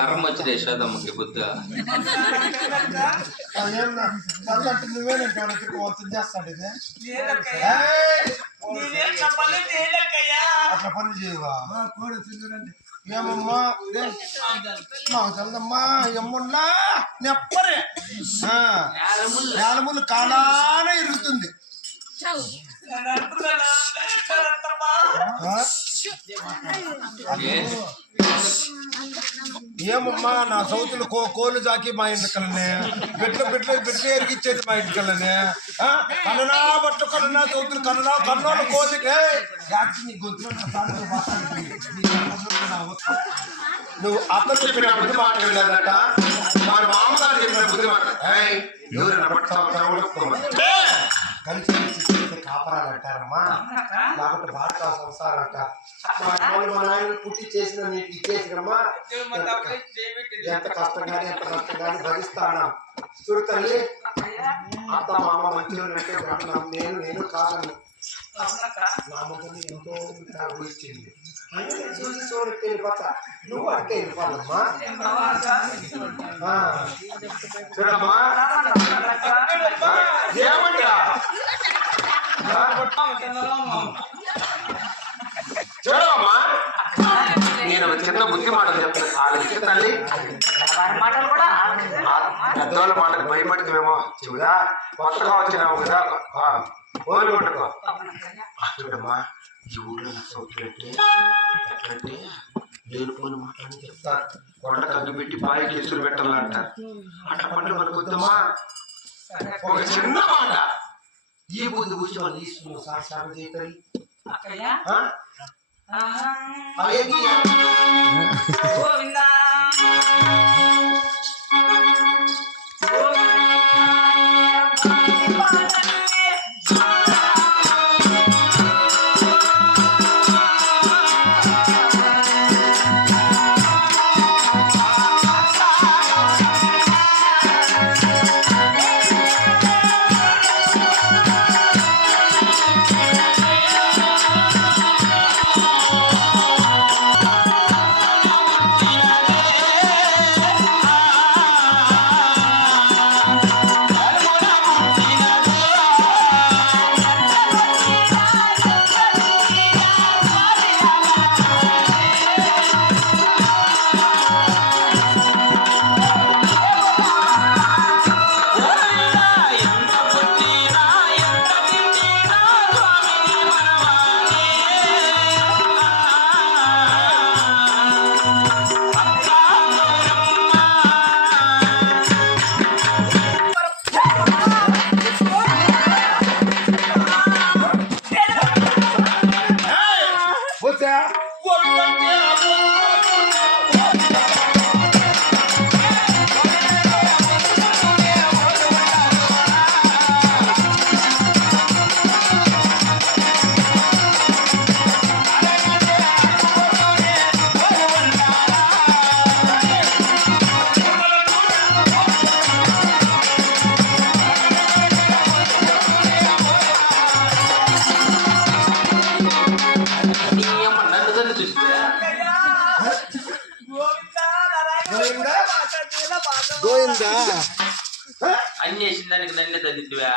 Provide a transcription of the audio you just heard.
అరం వచ్చింది యశోదమ్మకి బుద్ధ నువ్వేనంటే చేస్తాడు ఇది అట్లా పని చేయవా ఏమమ్మా మాకు చల్లమ్మా ఎమ్మున్నా నెప్పరే నేలములు కాలానే ఇరుగుతుంది ఏమమ్మా నా సౌతులు కోళ్ళు జాకి మా ఇంటికల్లనే బిడ్డలు ఎరిగిచ్చేది మా ఇంటికల్లనే కన్నడా బట్టు కన్నడా సౌతులు కన్నడా కన్నోళ్ళు కోతికే నీ గొంతులో నువ్వు అతను చెప్పిన బుద్ధి మాట వినదట మా మామగారు చెప్పిన బుద్ధి మాట ఎవరైనా కలిసి కాపరాలు అంటారమ్మా లేకపోతే భారత సంసారం అంటారు మా నాయన పుట్టి చేసిన నీకు ఇచ్చేసినమ్మా ఎంత కష్టం కానీ భరిస్తాను చూడు తల్లి అత్త మామ మంచిగా నేను కాదను నా మొదలు ఎంతో ఇచ్చింది చూసి చూడకి వెళ్ళిపోతా నువ్వు అట్టే వెళ్ళిపోవాలమ్మా చూడమ్మా ఏమంటా చూడమ్మా నేను చిన్న బుద్ధి మాటలు చెప్తాను ఆలోచించే తల్లి పెద్దవాళ్ళ మాటకు భయపడుతుందేమో చూడా కొత్తగా వచ్చినావు కదా ఓలు కొట్టుకో చూడమ్మా ఈ ఊళ్ళో సౌతులంటే ఎట్లంటే లేనిపోని మాటని చెప్తారు కొండ కగ్గు పెట్టి బాయికి ఎసురు పెట్టాలంటారు అట్లా పండు మనకు వద్దమ్మా ఒక చిన్న మాట ఈ బుద్ధి కూర్చో వాళ్ళు తీసుకున్నావు సాక్షాలు చేయకరి అన్నేసిన దానికి నన్నే తల్లిద్దువా